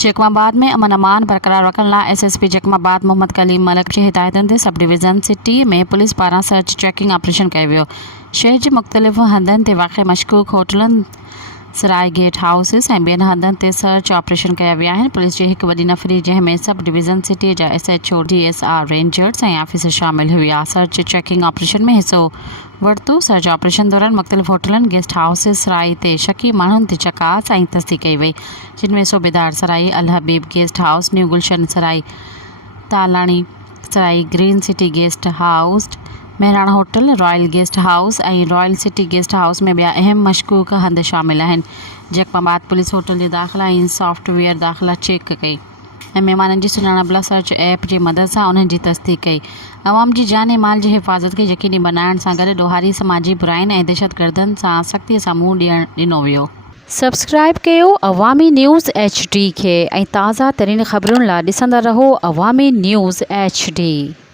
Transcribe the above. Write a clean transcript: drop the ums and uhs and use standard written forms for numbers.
जैकबाबाद में अमान बरकरार रखण लाइ SSP जैकबाबाद محمد ڪليم मलिक जे हिदायतन ते सब डिवीज़न सिटी में पुलिस पारां सर्च चेकिंग ऑपरेशन कयो वियो। शहर जे मुख़्तलिफ़ हंधनि ते वाक़िअ मशकूक होटलनि सराय गेट हाउसिस ऐं ॿियनि हंधनि ते सर्च ऑपरेशन कया विया आहिनि। पुलिस जी हिकु वॾी नफ़री जंहिं में सब डिवीज़न सिटी जा SHO DSR रेंजर्स ऐं ऑफिसर शामिल हुआ सर्च चेकिंग ऑपरेशन में हिसो वरितो। सर्च ऑपरेशन दौरान मुख़्तलिफ़ होटलनि गेस्ट हाउसिस सराय ते शकी माण्हुनि ते चकास ऐं तस्दीक कई वई, जिन में Subedar Sarai, Al Habib guest house, new Gulshan Sarai, Talani Sarai, green city guest house, Mehrana hotel, royal guest house ऐं रॉयल सिटी गेस्ट हाउस में ॿिया अहम मशकूक हंध शामिल आहिनि। जैकबाबाद पुलिस होटल जे दाख़िला ऐं सॉफ्टवेयर दाख़िला चेक कई ऐं महिमाननि जी सुञाणप लाइ सर्च ऐप जी मदद सां उन्हनि जी तस्दीक कई। अवाम जी जान ऐं माल जी हिफ़ाज़त खे यकीनी बनाइण सां गॾु ॾोहारी समाजी बुराइनि ऐं दहशतगर्दनि सां सख़्तीअ सां मुंहुं ॾिनो वियो। सब्सक्राइब कयो अवामी न्यूज़ HD खे ऐं ताज़ा तरीन ख़बरुनि लाइ ॾिसंदा रहो अवामी न्यूज़ HD।